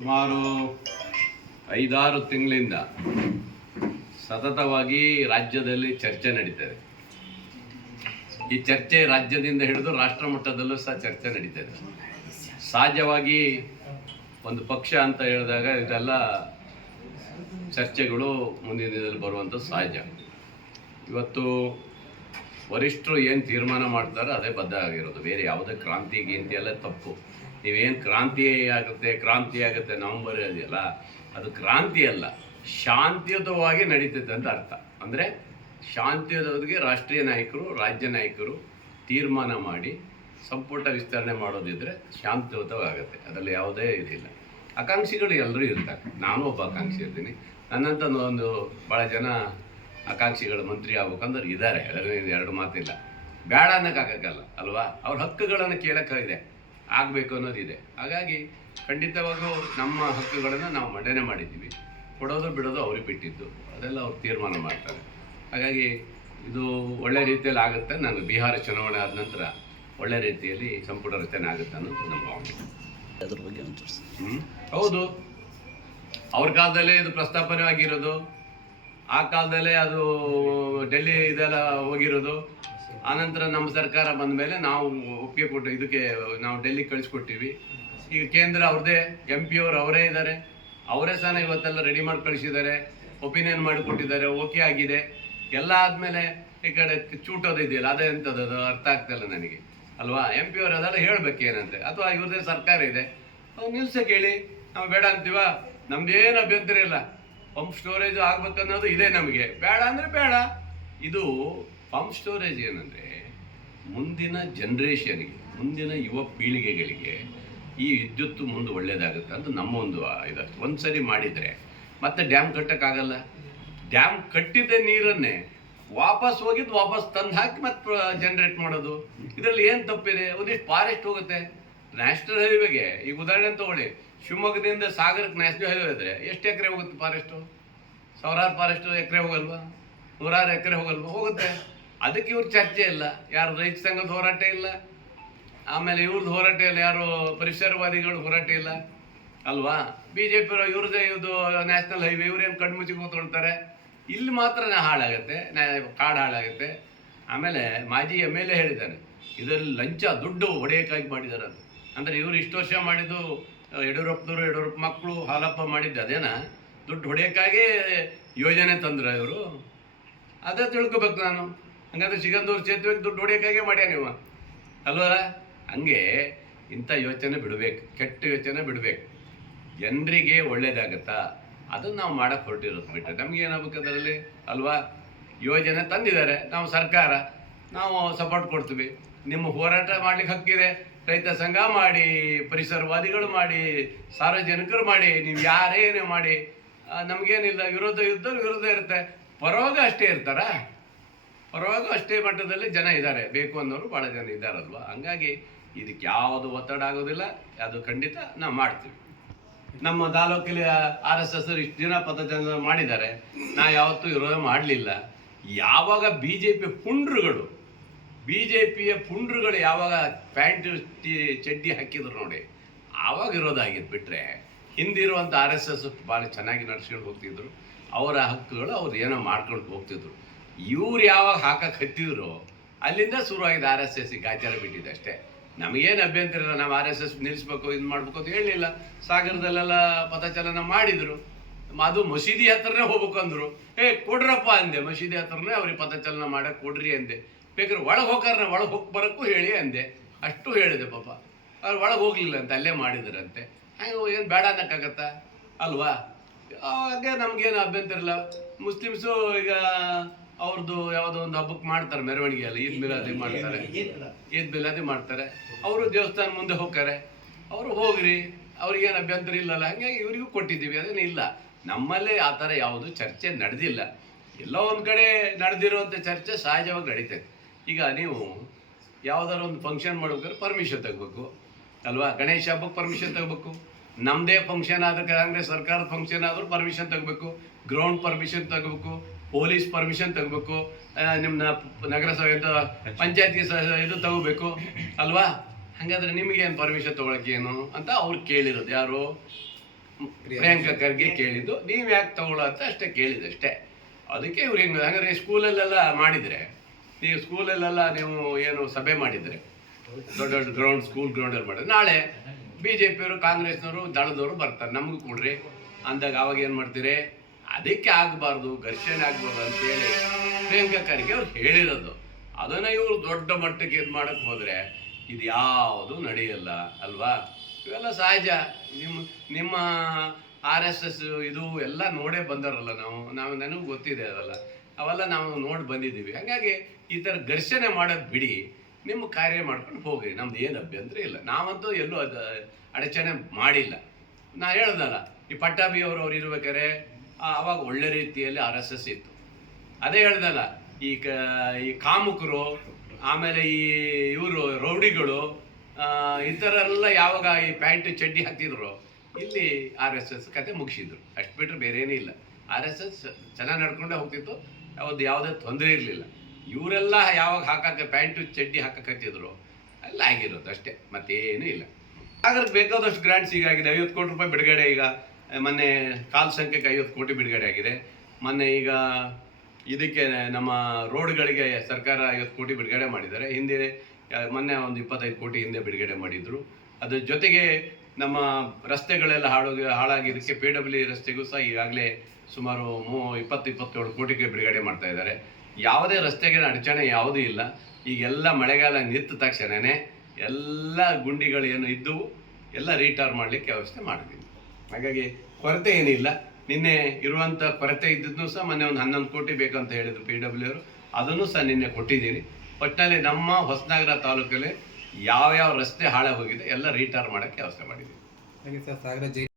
ಸುಮಾರು 5-6 ತಿಂಗಳಿಂದ ಸತತವಾಗಿ ರಾಜ್ಯದಲ್ಲಿ ಚರ್ಚೆ ನಡೀತದೆ. ಈ ಚರ್ಚೆ ರಾಜ್ಯದಿಂದ ಹಿಡಿದು ರಾಷ್ಟ್ರ ಮಟ್ಟದಲ್ಲೂ ಸಹ ಚರ್ಚೆ ನಡೀತದೆ. ಸಹಜವಾಗಿ ಒಂದು ಪಕ್ಷ ಅಂತ ಹೇಳಿದಾಗ ಇದೆಲ್ಲ ಚರ್ಚೆಗಳು ಮುಂದಿನ ದಿನದಲ್ಲಿ ಬರುವಂಥ ಸಹಜ. ಇವತ್ತು ವರಿಷ್ಠರು ಏನು ತೀರ್ಮಾನ ಮಾಡ್ತಾರೋ ಅದೇ ಬದ್ಧ ಆಗಿರೋದು. ಬೇರೆ ಯಾವುದೇ ಕ್ರಾಂತಿ ಗೀಂತಿ ಎಲ್ಲ ತಪ್ಪು. ನೀವೇನು ಕ್ರಾಂತಿ ಆಗುತ್ತೆ ನವಂಬರ್ ಇದೆಯಲ್ಲ, ಅದು ಕ್ರಾಂತಿ ಅಲ್ಲ, ಶಾಂತಿಯುತವಾಗಿ ನಡೀತದೆ ಅಂತ ಅರ್ಥ. ಅಂದರೆ ಶಾಂತಿಯುತವಾಗಿ ರಾಷ್ಟ್ರೀಯ ನಾಯಕರು, ರಾಜ್ಯ ನಾಯಕರು ತೀರ್ಮಾನ ಮಾಡಿ ಸಂಪುಟ ವಿಸ್ತರಣೆ ಮಾಡೋದಿದ್ರೆ ಶಾಂತಿಯುತವಾಗುತ್ತೆ. ಅದರಲ್ಲಿ ಯಾವುದೇ ಇದಿಲ್ಲ. ಆಕಾಂಕ್ಷಿಗಳು ಎಲ್ಲರೂ ಇರ್ತಾರೆ. ನಾನು ಒಬ್ಬ ಆಕಾಂಕ್ಷಿ ಇರ್ತೀನಿ. ನನ್ನಂಥ ಒಂದು ಭಾಳ ಜನ ಆಕಾಂಕ್ಷಿಗಳು ಮಂತ್ರಿ ಆಗ್ಬೇಕಂದ್ರೆ ಇದ್ದಾರೆ. ಅದರಲ್ಲಿ ಎರಡು ಮಾತಿಲ್ಲ. ಬೇಡ ಅನ್ನೋಕ್ಕಾಗಲ್ಲ ಅಲ್ವಾ? ಅವ್ರ ಹಕ್ಕುಗಳನ್ನು ಕೇಳೋಕ್ಕಾಗಿದೆ, ಆಗಬೇಕು ಅನ್ನೋದಿದೆ. ಹಾಗಾಗಿ ಖಂಡಿತವಾಗೂ ನಮ್ಮ ಹಕ್ಕುಗಳನ್ನು ನಾವು ಮಂಡನೆ ಮಾಡಿದ್ದೀವಿ. ಕೊಡೋದು ಬಿಡೋದು ಅವ್ರಿಗೆ ಬಿಟ್ಟಿದ್ದು, ಅದೆಲ್ಲ ಅವ್ರು ತೀರ್ಮಾನ ಮಾಡ್ತಾರೆ. ಹಾಗಾಗಿ ಇದು ಒಳ್ಳೆ ರೀತಿಯಲ್ಲಿ ಆಗುತ್ತೆ. ನಾನು ಬಿಹಾರ ಚುನಾವಣೆ ಆದ ನಂತರ ಒಳ್ಳೆ ರೀತಿಯಲ್ಲಿ ಸಂಪುಟ ರಚನೆ ಆಗುತ್ತೆ ಅನ್ನೋದು ನಮ್ಮ ಭಾವನೆ. ಅದ್ರ ಬಗ್ಗೆ ಹೌದು, ಅವ್ರ ಕಾಲದಲ್ಲೇ ಇದು ಪ್ರಸ್ತಾಪನೆ ಆಗಿರೋದು, ಆ ಕಾಲದಲ್ಲೇ ಅದು ಡೆಲ್ಲಿ ಇದೆಲ್ಲ ಹೋಗಿರೋದು. ಆನಂತರ ನಮ್ಮ ಸರ್ಕಾರ ಬಂದ ಮೇಲೆ ನಾವು ಒಪ್ಪಿಗೆ ಕೊಟ್ಟು ಇದಕ್ಕೆ ನಾವು ಡೆಲ್ಲಿ ಕಳಿಸ್ಕೊಟ್ಟಿವಿ. ಈಗ ಕೇಂದ್ರ ಅವ್ರದ್ದೇ MP ಅವರು ಅವರೇ ಇದ್ದಾರೆ. ಅವರೇ ಸಹ ಇವತ್ತೆಲ್ಲ ರೆಡಿ ಮಾಡಿ ಕಳಿಸಿದ್ದಾರೆ, ಒಪಿನಿಯನ್ ಮಾಡಿಕೊಟ್ಟಿದ್ದಾರೆ, ಓಕೆ ಆಗಿದೆ. ಎಲ್ಲ ಆದಮೇಲೆ ಈ ಕಡೆ ಚೂಟೋದಿದೆಯಲ್ಲ, ಅದೇ ಎಂಥದ್ದು ಅದು ಅರ್ಥ ಆಗ್ತಾಯಿಲ್ಲ ನನಗೆ ಅಲ್ವಾ? MP ಅವರು ಅದೆಲ್ಲ ಹೇಳ್ಬೇಕೇನಂತೆ, ಅಥವಾ ಇವ್ರದ್ದೇ ಸರ್ಕಾರ ಇದೆ, ಅವ್ರು ನಿಲ್ಸಕ್ಕೆ ಹೇಳಿ. ನಾವು ಬೇಡ ಅಂತೀವ, ನಮ್ದೇನು ಅಭ್ಯಂತರ ಇಲ್ಲ. ಪಂಪ್ ಸ್ಟೋರೇಜ್ ಆಗ್ಬೇಕನ್ನೋದು ಇದೆ ನಮಗೆ. ಬೇಡ ಅಂದರೆ ಬೇಡ. ಇದು ಪಂಪ್ ಸ್ಟೋರೇಜ್ ಏನಂದರೆ ಮುಂದಿನ ಜನ್ರೇಷನ್ಗೆ, ಮುಂದಿನ ಯುವ ಪೀಳಿಗೆಗಳಿಗೆ ಈ ವಿದ್ಯುತ್ತು ಮುಂದೆ ಒಳ್ಳೆಯದಾಗುತ್ತೆ ಅಂತ ನಮ್ಮ ಒಂದು ಇದಷ್ಟು. ಒಂದು ಸರಿ ಮಾಡಿದರೆ ಮತ್ತೆ ಡ್ಯಾಮ್ ಕಟ್ಟೋಕ್ಕಾಗಲ್ಲ. ಡ್ಯಾಮ್ ಕಟ್ಟಿದ್ದ ನೀರನ್ನೇ ವಾಪಸ್ ಹೋಗಿದ್ದು ವಾಪಸ್ ತಂದು ಹಾಕಿ ಮತ್ತೆ ಜನ್ರೇಟ್ ಮಾಡೋದು. ಇದರಲ್ಲಿ ಏನು ತಪ್ಪಿದೆ? ಒಂದಿಷ್ಟು ಫಾರೆಸ್ಟ್ ಹೋಗುತ್ತೆ. ನ್ಯಾಷನಲ್ ಹೈವೇಗೆ ಈಗ ಉದಾಹರಣೆ ತಗೊಳ್ಳಿ, ಶಿವಮೊಗ್ಗದಿಂದ ಸಾಗರಕ್ಕೆ ನ್ಯಾಷನಲ್ ಹೈವೇ ಇದ್ದರೆ ಎಷ್ಟು ಎಕರೆ ಹೋಗುತ್ತೆ ಫಾರೆಸ್ಟು? ಸಾವಿರಾರು ಫಾರೆಸ್ಟು ಎಕರೆ ಹೋಗಲ್ವಾ? 100 ಎಕರೆ ಹೋಗಲ್ವಾ? ಹೋಗುತ್ತೆ. ಅದಕ್ಕೆ ಇವ್ರ ಚರ್ಚೆ ಇಲ್ಲ. ಯಾರು ರೈತ ಸಂಘದ ಹೋರಾಟ ಇಲ್ಲ, ಆಮೇಲೆ ಇವ್ರದ್ದು ಹೋರಾಟ ಇಲ್ಲ, ಯಾರು ಪರಿಸರವಾದಿಗಳು ಹೋರಾಟ ಇಲ್ಲ ಅಲ್ವಾ? BJP ಇವ್ರದ್ದೇ ಇದು ನ್ಯಾಷನಲ್ ಹೈವೇ, ಇವ್ರೇನು ಕಣ್ಮುಚ್ಚಿ ಕೂತ್ಕೊಳ್ತಾರೆ. ಇಲ್ಲಿ ಮಾತ್ರ ಹಾಳಾಗುತ್ತೆ, ಕಾಡು ಹಾಳಾಗುತ್ತೆ. ಆಮೇಲೆ ಮಾಜಿ MLA ಹೇಳಿದ್ದಾನೆ, ಇದರಲ್ಲಿ ಲಂಚ ದುಡ್ಡು ಹೊಡೆಯೋಕ್ಕಾಗಿ ಮಾಡಿದ್ದಾರೆ ಅದು. ಅಂದರೆ ಇವರು ಇಷ್ಟು ವರ್ಷ ಮಾಡಿದ್ದು ಯಡಿಯೂರಪ್ಪ ಮಕ್ಕಳು ಹಾಲಪ್ಪ ಮಾಡಿದ್ದು ಅದೇನಾ? ದುಡ್ಡು ಹೊಡೆಯೋಕ್ಕಾಗಿ ಯೋಜನೆ ತಂದ್ರೆ ಇವರು. ಅದೇ ತಿಳ್ಕೊಬೇಕು ನಾನು. ಹಂಗಾದ್ರೆ ಸಿಗಂದೂರು ಸೇತುವೆಗೆ ದುಡ್ಡು ಹೊಡೆಯೋಕ್ಕಾಗೆ ಮಾಡ್ಯಾ ನೀವು ಅಲ್ವಾ? ಹಂಗೆ ಇಂಥ ಯೋಚನೆ ಬಿಡಬೇಕು, ಕೆಟ್ಟ ಯೋಚನೆ ಬಿಡಬೇಕು. ಜನರಿಗೆ ಒಳ್ಳೇದಾಗತ್ತಾ ಅದನ್ನು ನಾವು ಮಾಡೋಕ್ಕೆ ಹೊರಟಿರೋದು ಬಿಟ್ಟರೆ ನಮಗೇನಾಗಬೇಕು ಅದರಲ್ಲಿ ಅಲ್ವಾ? ಯೋಜನೆ ತಂದಿದ್ದಾರೆ, ನಾವು ಸರ್ಕಾರ, ನಾವು ಸಪೋರ್ಟ್ ಕೊಡ್ತೀವಿ. ನಿಮ್ಮ ಹೋರಾಟ ಮಾಡ್ಲಿಕ್ಕೆ ಹಕ್ಕಿದೆ. ರೈತ ಸಂಘ ಮಾಡಿ, ಪರಿಸರವಾದಿಗಳು ಮಾಡಿ, ಸಾರ್ವಜನಿಕರು ಮಾಡಿ, ನೀವು ಯಾರೇನೇ ಮಾಡಿ, ನಮಗೇನಿಲ್ಲ. ವಿರೋಧ ಇರುತ್ತೆ. ಪರವಾಗ ಅಷ್ಟೇ ಇರ್ತಾರ? ಪರವಾಗ ಅಷ್ಟೇ ಮಟ್ಟದಲ್ಲಿ ಜನ ಇದ್ದಾರೆ, ಬೇಕು ಅನ್ನೋರು ಭಾಳ ಜನ ಇದ್ದಾರಲ್ವ. ಹಂಗಾಗಿ ಇದಕ್ಕೆ ಯಾವುದು ಒತ್ತಡ ಆಗೋದಿಲ್ಲ. ಅದು ಖಂಡಿತ ನಾವು ಮಾಡ್ತೀವಿ. ನಮ್ಮ ತಾಲೂಕಲ್ಲಿ RSS ಇಷ್ಟು ದಿನ ಪಥಸಂಚಲನ ಮಾಡಿದ್ದಾರೆ, ನಾವು ಯಾವತ್ತೂ ವಿರೋಧ ಮಾಡಲಿಲ್ಲ. ಯಾವಾಗ BJPಯ ಪುಂಡ್ರುಗಳು ಯಾವಾಗ ಪ್ಯಾಂಟ್ ಚಡ್ಡಿ ಹಾಕಿದ್ರು ನೋಡಿ, ಆವಾಗ ವಿರೋಧ ಆಗಿದ್ದು. ಬಿಟ್ಟರೆ ಹಿಂದಿರುವಂಥ RSS ಭಾಳ ಚೆನ್ನಾಗಿ ನಡ್ಸ್ಕೊಂಡು ಹೋಗ್ತಿದ್ರು. ಅವರ ಹಕ್ಕುಗಳು ಅವ್ರು ಏನೋ ಮಾಡ್ಕೊಂಡು ಹೋಗ್ತಿದ್ರು. ಇವ್ರು ಯಾವಾಗ ಹಾಕಕ್ಕೆ ಹತ್ತಿದ್ರು ಅಲ್ಲಿಂದ ಶುರುವಾಗಿದ್ದು RSSಗೆ ಆಚಾರ ಬಿಟ್ಟಿದೆ ಅಷ್ಟೇ. ನಮಗೇನು ಅಭ್ಯಂತರ ಇಲ್ಲ. ನಾವು RSS ನಿಲ್ಲಿಸ್ಬೇಕು, ಇದು ಮಾಡಬೇಕು ಅಂತ ಹೇಳಲಿಲ್ಲ. ಸಾಗರದಲ್ಲೆಲ್ಲ ಪಥಚಲನ ಮಾಡಿದರು. ಅದು ಮಸೀದಿ ಹತ್ರನೇ ಹೋಗ್ಬೇಕು ಅಂದರು. ಕೊಡ್ರಪ್ಪ ಅಂದೆ. ಮಸೀದಿ ಹತ್ರನೇ ಅವ್ರಿಗೆ ಪಥಚಲನ ಮಾಡಕ್ಕೆ ಕೊಡ್ರಿ ಅಂದೆ. ಬೇಕಾದ್ರೆ ಒಳಗೆ ಹೋಗಾರನ್ನ ಒಳಗೆ ಹೋಗಿ ಬರೋಕ್ಕೂ ಹೇಳಿ ಅಂದೆ. ಅಷ್ಟು ಹೇಳಿದೆ. ಪಾಪ ಅವ್ರು ಒಳಗೆ ಹೋಗಲಿಲ್ಲ ಅಂತ, ಅಲ್ಲೇ ಮಾಡಿದ್ರಂತೆ. ಹಂಗೆ ಏನು ಬೇಡ ಅನ್ನೋಕ್ಕಾಗತ್ತಾ ಅಲ್ವಾ? ಹಾಗೆ ನಮಗೇನು ಅಭ್ಯಂತರ ಇಲ್ಲ. ಮುಸ್ಲಿಮ್ಸು ಈಗ ಅವ್ರದ್ದು ಯಾವುದೋ ಒಂದು ಹಬ್ಬಕ್ಕೆ ಮಾಡ್ತಾರೆ ಮೆರವಣಿಗೆಯಲ್ಲಿ, ಈದ್ ಮಿಲಾದಿ ಮಾಡ್ತಾರೆ. ಅವರು ದೇವಸ್ಥಾನ ಮುಂದೆ ಹೋಗ್ತಾರೆ, ಅವರು ಹೋಗ್ರಿ, ಅವ್ರಿಗೇನು ಅಭ್ಯಂತರ ಇಲ್ಲಲ್ಲ. ಹಾಗಾಗಿ ಇವರಿಗೂ ಕೊಟ್ಟಿದ್ದೀವಿ, ಅದೇನು ಇಲ್ಲ. ನಮ್ಮಲ್ಲೇ ಆ ಥರ ಯಾವುದು ಚರ್ಚೆ ನಡೆದಿಲ್ಲ. ಎಲ್ಲೋ ಒಂದು ಕಡೆ ನಡೆದಿರುವಂಥ ಚರ್ಚೆ ಸಹಜವಾಗಿ ನಡೀತದೆ. ಈಗ ನೀವು ಯಾವುದಾದ್ರು ಒಂದು ಫಂಕ್ಷನ್ ಮಾಡ್ಬೇಕಾದ್ರೆ ಪರ್ಮಿಷನ್ ತೆಗಬೇಕು ಅಲ್ವಾ? ಗಣೇಶ ಹಬ್ಬಕ್ಕೆ ಪರ್ಮಿಷನ್ ತೆಗಬೇಕು. ನಮ್ಮದೇ ಫಂಕ್ಷನ್ ಆದ್ರೆ, ಕಾಂಗ್ರೆಸ್ ಸರ್ಕಾರದ ಫಂಕ್ಷನ್ ಆದರೂ ಪರ್ಮಿಷನ್ ತೆಗಬೇಕು. ಗ್ರೌಂಡ್ ಪರ್ಮಿಷನ್ ತೆಗಬೇಕು, ಪೊಲೀಸ್ ಪರ್ಮಿಷನ್ ತೆಗಬೇಕು, ನಿಮ್ಮ ನಗರಸಭೆಯಿಂದ ಪಂಚಾಯತ್ಗೆ ಇದು ತಗೋಬೇಕು ಅಲ್ವಾ? ಹಾಗಾದ್ರೆ ನಿಮಗೇನು ಪರ್ಮಿಷನ್ ತೊಗೊಳಕ್ಕೆ ಏನು ಅಂತ ಅವ್ರು ಕೇಳಿರೋದು. ಯಾರು? ಪ್ರಿಯಾಂಕಾ ಖರ್ಗೆ ಕೇಳಿದ್ದು, ನೀವು ಯಾಕೆ ತಗೊಳ್ಳೋ ಅಂತ ಅಷ್ಟೇ ಕೇಳಿದ್ದು ಅಷ್ಟೇ. ಅದಕ್ಕೆ ಇವ್ರು ಹಿಂಗೆ ಹಾಗಾದ್ರೆ ಸ್ಕೂಲಲ್ಲೆಲ್ಲ ಮಾಡಿದರೆ, ನೀವು ಸ್ಕೂಲಲ್ಲೆಲ್ಲ ನೀವು ಏನು ಸಭೆ ಮಾಡಿದರೆ, ದೊಡ್ಡ ದೊಡ್ಡ ಗ್ರೌಂಡ್ ಸ್ಕೂಲ್ ಗ್ರೌಂಡಲ್ಲಿ ಮಾಡಿದ್ರೆ, ನಾಳೆ ಬಿ ಜೆ ಪಿಯವರು ಕಾಂಗ್ರೆಸ್ನವರು ದಳದವರು ಬರ್ತಾರೆ, ನಮಗೂ ಕೊಡ್ರಿ ಅಂದಾಗ ಅವಾಗ ಏನು ಮಾಡ್ತೀರಿ? ಅದಕ್ಕೆ ಆಗಬಾರ್ದು, ಘರ್ಷಣೆ ಆಗ್ಬಾರ್ದು ಅಂತೇಳಿ ಪ್ರಿಯಾಂಕಾ ಖರ್ಗೆ ಅವ್ರು ಹೇಳಿರೋದು. ಅದನ್ನು ಇವರು ದೊಡ್ಡ ಮಟ್ಟಕ್ಕೆ ಇದು ಮಾಡೋಕ್ಕೆ ಹೋದರೆ ಇದು ಯಾವುದು ನಡೆಯಲ್ಲ ಅಲ್ವಾ? ಇವೆಲ್ಲ ಸಹಜ. ನಿಮ್ಮ RSS ಇದು ಎಲ್ಲ ನೋಡೇ ಬಂದಾರಲ್ಲ, ನನಗೂ ಗೊತ್ತಿದೆ ಅದೆಲ್ಲ, ಅವೆಲ್ಲ ನಾವು ನೋಡಿ ಬಂದಿದ್ದೀವಿ. ಹಾಗಾಗಿ ಈ ಥರ ಘರ್ಷಣೆ ಮಾಡೋದು ಬಿಡಿ, ನಿಮ್ಮ ಕಾರ್ಯ ಮಾಡ್ಕೊಂಡು ಹೋಗ್ರಿ, ನಮ್ದು ಏನು ಅಭ್ಯಂತರ ಇಲ್ಲ. ನಾವಂತೂ ಎಲ್ಲೂ ಅದು ಅಡಚಣೆ ಮಾಡಿಲ್ಲ. ನಾ ಹೇಳ್ದಲ್ಲ, ಈ ಪಟ್ಟಾಭಿ ಅವ್ರು ಇರ್ಬೇಕಾದ್ರೆ ಆವಾಗ ಒಳ್ಳೆ ರೀತಿಯಲ್ಲಿ RSS ಇತ್ತು. ಅದೇ ಹೇಳ್ದಲ್ಲ, ಈ ಕಾಮುಕರು, ಆಮೇಲೆ ಇವರು ರೌಡಿಗಳು, ಈ ಥರ ಎಲ್ಲ ಯಾವಾಗ ಈ ಪ್ಯಾಂಟ್ ಚಡ್ಡಿ ಹಾಕ್ತಿದ್ರು, ಇಲ್ಲಿ RSS ಕತೆ ಮುಗಿಸಿದ್ರು. ಅಷ್ಟು ಬಿಟ್ಟರೆ ಬೇರೆ ಏನೂ ಇಲ್ಲ. RSS ಚೆನ್ನಾಗಿ ನಡ್ಕೊಂಡೇ ಹೋಗ್ತಿತ್ತು, ಯಾವುದೇ ತೊಂದರೆ ಇರಲಿಲ್ಲ. ಇವರೆಲ್ಲ ಯಾವಾಗ ಹಾಕಕ್ಕೆ ಪ್ಯಾಂಟು ಚಡ್ಡಿ ಹಾಕಕ್ಕಿದ್ರು ಎಲ್ಲ ಆಗಿರೋದು ಅಷ್ಟೇ, ಮತ್ತೇನೂ ಇಲ್ಲ. ಹಾಗಾದ್ರೆ ಬೇಕಾದಷ್ಟು ಗ್ರಾಂಟ್ಸ್ ಈಗಾಗಿದೆ. 50 ಕೋಟಿ ರೂಪಾಯಿ ಬಿಡುಗಡೆ. ಈಗ ಮೊನ್ನೆ ಕಾಲ್ ಸಂಖ್ಯೆಗೆ 50 ಕೋಟಿ ಬಿಡುಗಡೆ ಆಗಿದೆ. ಮೊನ್ನೆ ಈಗ ಇದಕ್ಕೆ ನಮ್ಮ ರೋಡ್ಗಳಿಗೆ ಸರ್ಕಾರ 50 ಕೋಟಿ ಬಿಡುಗಡೆ ಮಾಡಿದ್ದಾರೆ. ಹಿಂದೆ ಮೊನ್ನೆ ಒಂದು 25 ಕೋಟಿ ಹಿಂದೆ ಬಿಡುಗಡೆ ಮಾಡಿದರು. ಅದ್ರ ಜೊತೆಗೆ ನಮ್ಮ ರಸ್ತೆಗಳೆಲ್ಲ ಹಾಳಾಗಿದ್ದಕ್ಕೆ PW ರಸ್ತೆಗೂ ಸಹ ಈಗಾಗಲೇ ಸುಮಾರು 27 ಕೋಟಿಗೆ ಬಿಡುಗಡೆ ಮಾಡ್ತಾ ಇದ್ದಾರೆ. ಯಾವುದೇ ರಸ್ತೆಗೆ ಅಡಚಣೆ ಯಾವುದೂ ಇಲ್ಲ. ಈಗೆಲ್ಲ ಮಳೆಗಾಲ ನಿಂತ ತಕ್ಷಣವೇ ಎಲ್ಲ ಗುಂಡಿಗಳು ಏನು ಇದ್ದವು ಎಲ್ಲ ರೀಟಾರ್ ಮಾಡಲಿಕ್ಕೆ ವ್ಯವಸ್ಥೆ ಮಾಡಿದ್ದೀವಿ. ಹಾಗಾಗಿ ಕೊರತೆ ಏನಿಲ್ಲ. ನಿನ್ನೆ ಇರುವಂಥ ಕೊರತೆ ಇದ್ದದ್ದು ಸಹ ಮೊನ್ನೆ ಒಂದು 11 ಕೋಟಿ ಬೇಕಂತ ಹೇಳಿದರು PW ಅವರು, ಅದನ್ನು ಸಹ ನಿನ್ನೆ ಕೊಟ್ಟಿದ್ದೀನಿ. ಒಟ್ಟಿನಲ್ಲಿ ನಮ್ಮ ಹೊಸನಗರ ತಾಲೂಕಲ್ಲಿ ಯಾವ್ಯಾವ ರಸ್ತೆ ಹಾಳಾಗೋಗಿದೆ ಎಲ್ಲ ರೀಟಾರ್ ಮಾಡೋಕ್ಕೆ ವ್ಯವಸ್ಥೆ ಮಾಡಿದ್ದೀವಿ.